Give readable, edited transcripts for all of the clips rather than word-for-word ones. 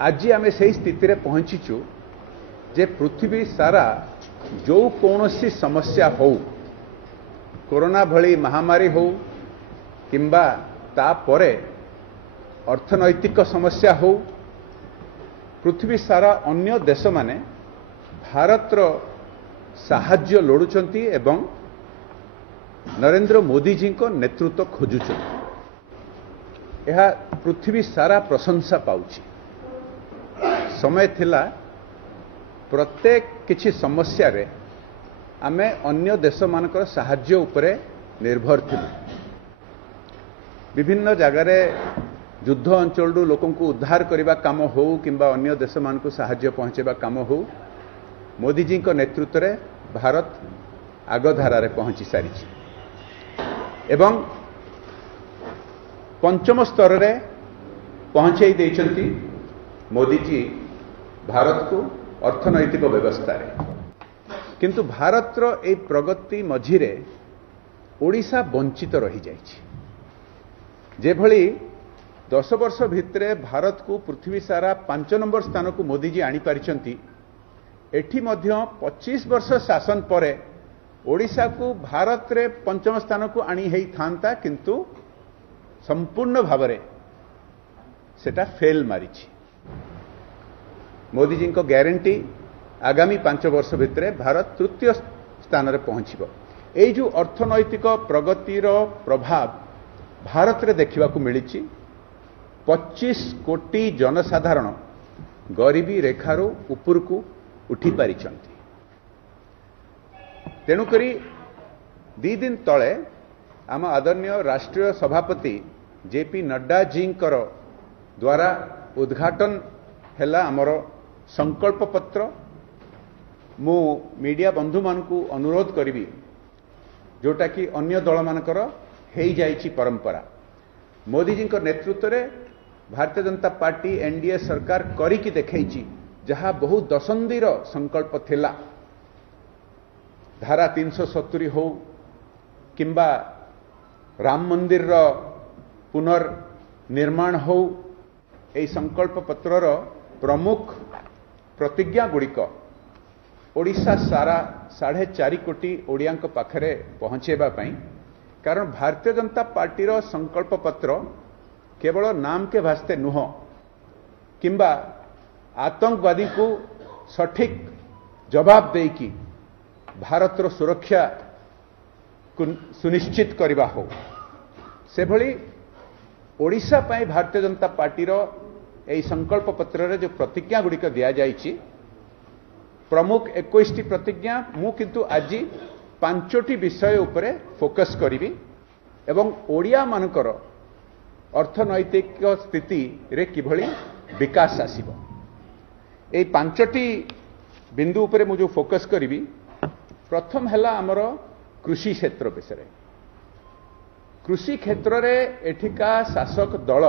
आज आम से स्थित में पहुंचीचु जे पृथ्वी सारा जो कौन सी समस्या हो कोरोना भली महामारी हो किंबा तापरे अर्थनैतिक समस्या हो पृथ्वी सारा अन्य देश माने भारतर साहाय्य लोड़ुचंती एवं नरेंद्र मोदी जी को नेतृत्व खोजुचंती यह पृथ्वी सारा प्रशंसा पाउछि। समय थिला प्रत्येक किछि समस्या रे आमे अन्य देश मानकर साहाय्य उपरे निर्भर थिलु। विभिन्न जगार युद्ध अंचल लोकों को उद्धार करने काम हो किंबा अन्य देश मान को साहाय्य पहुंचेबा काम हो मोदी जी को नेतृत्व में भारत आगधारा पहुंची सारी एवं पंचम स्तर रे पहुंचाई देइछंती मोदी जी भारत को अर्थनैतिक व्यवस्था रे। किंतु भारतर ए प्रगति मझिरे ओडिशा वंचित रही जाइछि। जेभली 10 वर्ष भितरे भारत को पृथ्वी सारा 5 नंबर स्थान को मोदी जी आनी पारिछंती एठी मध्य 25 वर्ष शासन परे ओडिशा को भारत रे पंचम स्थान को आनी हेई थांता किंतु संपूर्ण भावरे सेटा फेल मारिछि। मोदी जी को ग्यारंटी आगामी 5 वर्ष भितरे भारत तृतीय स्थान रे पहुंचीबो। एई जो अर्थनैतिक प्रगतिर प्रभाव भारत रे देखिबा को मिलिछि। 25 कोटी जनसाधारण गरीबी रेखारो ऊपर को उठी पारिछंती। तेणुकरी 2 दिन तले आम आदरणीय राष्ट्रीय सभापति जेपी नड्डा जी द्वारा उद्घाटन हैला आमर संकल्प पत्र। मु मीडिया बंधु मानकु अनुरोध करी जोटा कि अन्य दल मानकर हेई जाइछि परंपरा मोदी जी नेतृत्व में भारतीय जनता पार्टी एनडीए सरकार करिकी देखैछि जहाँ बहु दशंधीर संकल्प थिला। धारा 370 हो किंबा राम मंदिर पुनर्निर्माण हो यही संकल्प पत्रर प्रमुख प्रतिज्ञा गुड़िक ओडिशा सारा 4.5 कोटी ओडिया पाखरे पहुंचेबा पई। कारण भारतीय जनता पार्टी रो संकल्प पत्र केवल नाम के वास्ते नुह किंबा आतंकवादी को सठिक जवाब देकी भारतर सुरक्षा को सुनिश्चित करवा हो से भली ओडिशा पई भारतीय जनता पार्टी रो एई संकल्प पत्र रे जो प्रतिज्ञा गुड़िक दिया जाइछि प्रमुख 21टी प्रतिज्ञा मु किंतु आज 5टी विषय उपरे फोकस करी एवं ओडिया मानकर अर्थनैतिक स्थिति रे किभली विकास आसीबो एई 5टी बिंदु उपरे मु जो फोकस करी। प्रथम हैला आमर कृषि क्षेत्र विषय। कृषि क्षेत्र रे एठिका शासक दल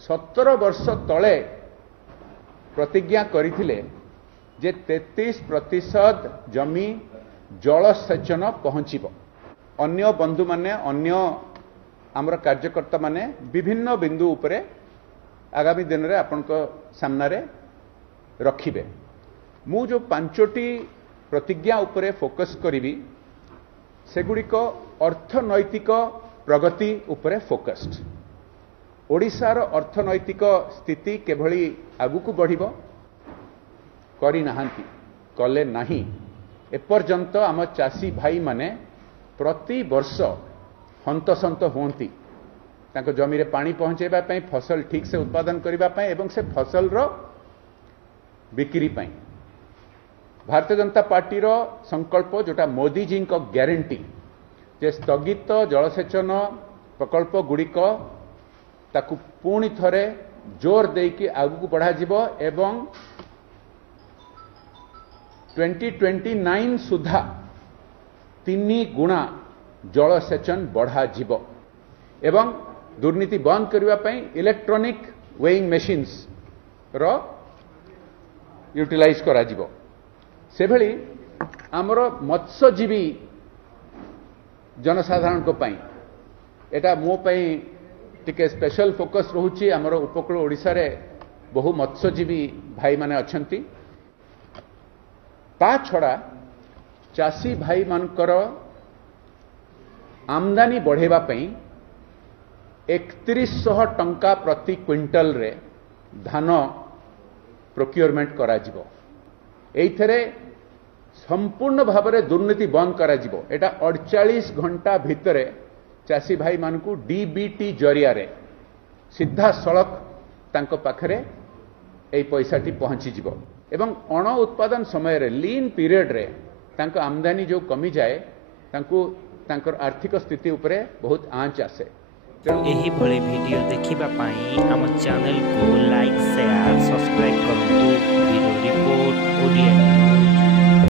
17 वर्ष तले प्रतिज्ञा करथिले जे 33% जमी जलसेचन पहुंचीबो। अन्य बंधु माने अन्य आमर कार्यकर्ता माने विभिन्न बिंदु उपरे आगामी दिन रे आपनको सामना रे रखिबे। मु जो 5टी प्रतिज्ञा उपरे फोकस करी सेगुड़िक अर्थनैतिक प्रगति उपरे फोकस्ड। ओडिशार अर्थनैतिक स्थिति केभली आगुकु बढ़िबो करी नाहांती कले नाही एपर्यंत आम चाषी भाई माने प्रति वर्ष हंतसंत होती जमी रे पानी पहुंचेबा पई फसल ठीक से उत्पादन करबा पई एवं से फसल रो बिक्री पई। भारतीय जनता पार्टी रो संकल्प जोटा मोदी जी को ग्यारंटी जे स्थगित जलसेचन प्रकल्प गुड़िक ताकू पुणी थरे जोर देकी आगु बढ़ा जिवो एवं 2029 सुधा 3 गुणा जलसेचन बढ़ा जिवो एवं दुर्नीति बंद करबा पई इलेक्ट्रॉनिक वेइंग मशीन्स रो यूटिलाइज करा जिवो। से भली आमर मत्स्यजीवी जनसाधारण को पई एटा मो पई टिके स्पेशल फोकस रहउची। आमर उपकूल ओडिसा रे बहु मत्स्यजीवी भाई माने अछंती ता छड़ा चासी भाई मानकर आमदानी बढ़ेबा पई 3100 टंका प्रति क्विंटल रे धान प्रोक्योरमेंट करा जिवो। एइथरे संपूर्ण भाव में दुर्नीति बंद करा जिवो। एटा 48 घंटा भितरे चासी भाई मानकू डीबीटी जरिया रे सीधा सड़क तांको पाखरे एई पैसाटी पहुंची जिवो एवं अण उत्पादन समय रे लीन पीरियड रे तांको आमदानी जो कमी जाए तांको तांकर आर्थिक स्थिति उपरे बहुत आंच आसे। एही भली वीडियो देखिबा पाई हम चैनल को लाइक शेयर सब्सक्राइब करंतु। Video report Odia.